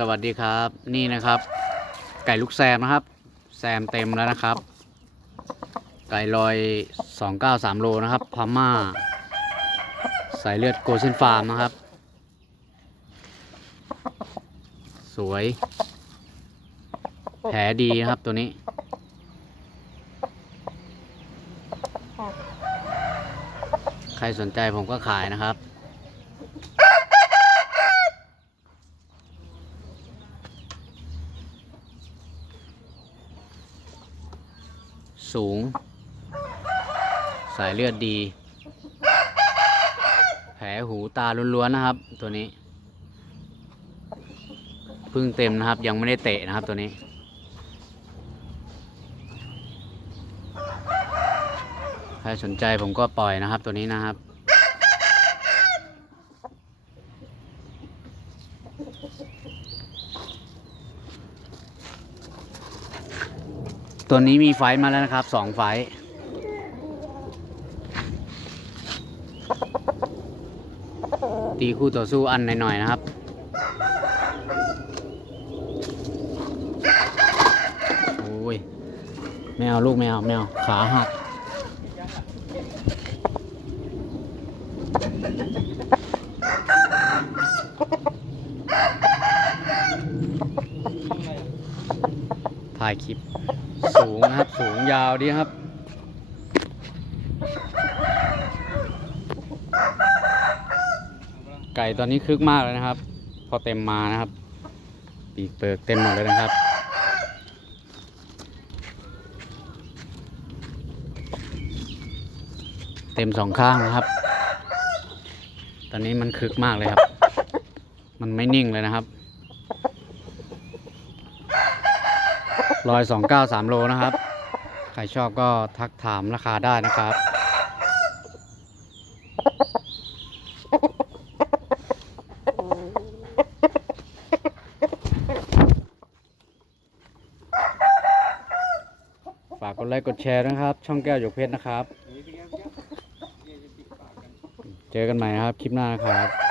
สวัสดีครับ นี่นะครับ ไก่ลูกแซมนะครับ แซมเต็มแล้วนะครับ ไก่ลอย293โลนะครับพาม่าสายเลือดโกลเซนฟาร์มนะครับ สวย แผลดีนะครับตัวนี้ ใครสนใจผมก็ขายนะครับ สูง สายเลือดดี แผลหูตาล้วนๆนะครับ ตัวนี้พึ่งเต็มนะครับ ยังไม่ได้เตะนะครับตัวนี้ ใครสนใจผมก็ปล่อยนะครับตัวนี้นะครับ ตัวนี้มีไฟมาแล้วนะครับสองไฟตีคู่ต่อสู้อันหน่อยๆนะครับ โอ้ยไม่เอาลูกไม่เอาไม่เอาขาหักถ่ายคลิป สูงนะครับ สูงยาวดีครับ ไก่ตอนนี้คึกมากเลยนะครับ พอเต็มมานะครับ ปีกเปิกเต็มหมดเลยนะครับเต็มสองข้างนะครับ ตอนนี้มันคึกมากเลยครับ มันไม่นิ่งเลยนะครับ รอยสองเก้าสามโลนะครับ ใครชอบก็ทักถามราคาได้นะครับ ฝากกดไลค์กดแชร์นะครับ ช่องแก้วหยกเพชรนะครับ เจอกันใหม่นะครับ คลิปหน้านะครับ